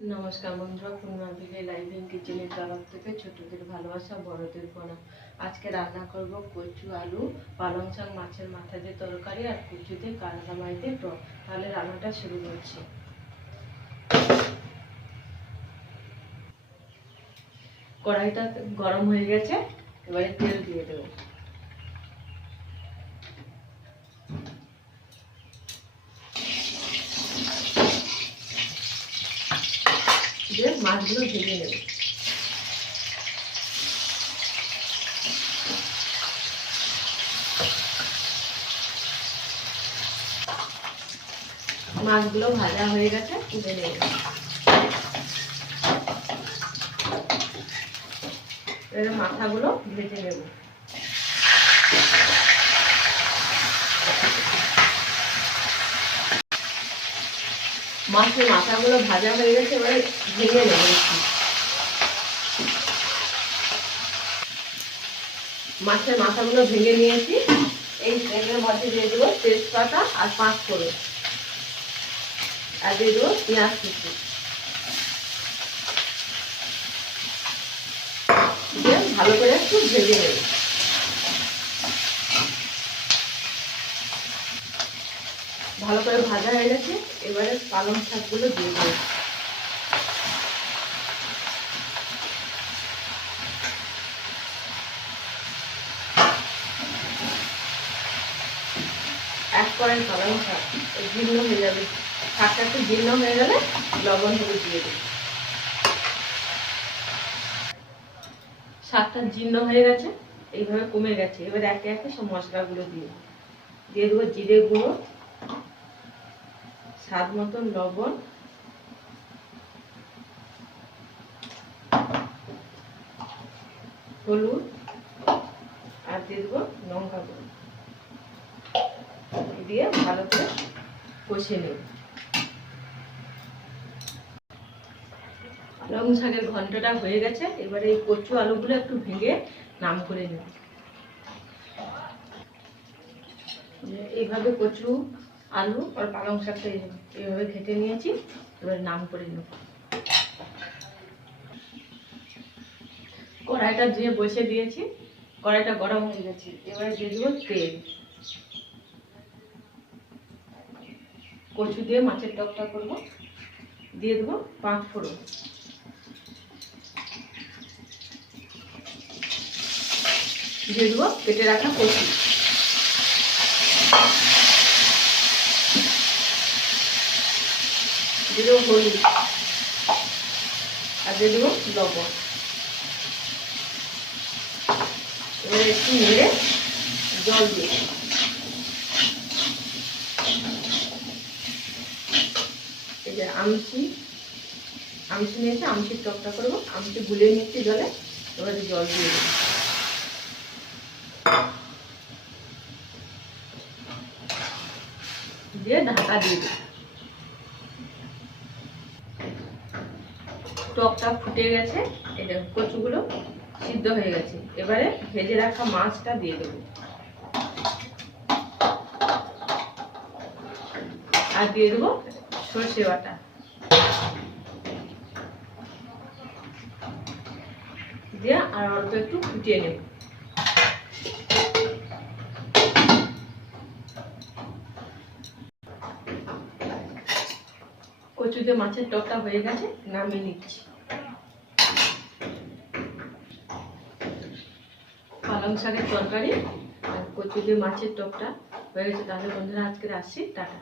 নমস্কার বন্ধুরা পূর্ণিমা বিলে লাইভিং কিচেনের তরফ থেকে ছোটদের ভালোবাসা, বড়দের পড়া আজকে রান্না করব কচু, আলু, পালং শাক, মাছের মাথা দিয়ে তরকারি আর কচু দিয়ে দিয়ে টক। তাহলে রান্নাটা শুরু করছি। কড়াইটা গরম হয়ে গেছে, এবারে তেল দিয়ে দেবো। দিয়ে মাছগুলো ভেজে নেব মাছগুলো ভাজা হয়ে গেছে তুলে নেব মাথাগুলো ভেজে নেব। মাছের মাথাগুলো ভাজা হয়ে গেছে, এবার ভেঙে নেব মাছের মাথাগুলো ভেঙে নিয়েছি। এই তেলের মধ্যে দিয়ে দেবো তেজপাতা আর পাঁচ ফোড়ন আর দিয়ে দেবো পেঁয়াজ কুচি। ভালো করে একটু ভেজে নেব। ভালো করে ভাজা হয়ে গেছে। এবারে পালং শাকগুলো দিয়ে দেবো। এক কড়াই পালং শাক। জীর্ণ হয়ে যাবে। শাকটা একটু জীর্ণ হয়ে গেলে লবণ হলুদ দিয়ে দেবো। শাকটা জীর্ণ হয়ে গেছে, এইভাবে কমে গেছে। এবার একে একে সব মশলাগুলো দিয়ে দিয়ে দেবো জিরে গুঁড়ো স্বাদ মতন লবণ। হলুদ। আর দিয়ে দেবো লঙ্কা গুঁড়ো। দিয়ে ভালো করে কষে নেব। পালং শাকের ঘন্টাটা হয়ে গেছে। এবারে এই কচু আলুগুলো একটু ভেঙে নাম করে নেব। এইভাবে কচু আলু আর পালং শাকটা এই- এইভাবে খেতে নিয়েছি। এবার নাম করে নেব। কড়াইটা ধুয়ে বসে দিয়েছি। কড়াইটা গরম হয়ে গেছে। এবারে দিয়ে দেবো তেল। কচু দিয়ে মাছের টকটা করব। দিয়ে দেবো পাঁচ ফোড়ন। দিয়ে দেবো কেটে রাখা কচু। দিয়ে হলুদ আর দিয়ে দেবো লবণ। এবারে একটু নেড়ে জল দিয়ে। এই যে আমচি আমচি নিয়েছি, আমচির টকটা করব। আমচি গুলে নিচ্ছি জলে, এবারে জল দিয়ে দেবো। দিয়ে ঢাকা দিয়ে দেবো। টকটা ফুটে গেছে, এটা কচুগুলো সিদ্ধ হয়ে গেছে। এবারে ভেজে রাখা মাছটা দিয়ে দেবো। আর দিয়ে দেবো সর্ষে বাটা। দিয়ে আর অল্প একটু ফুটিয়ে নেব। কচুতে মাছের টকটা হয়ে গেছে, নামিয়ে নিচ্ছি। পালং শাকের তরকারি আর কচুতে মাছের টকটা হয়ে গেছে। তাহলে বন্ধুরা আজকে আসছি। টাটা।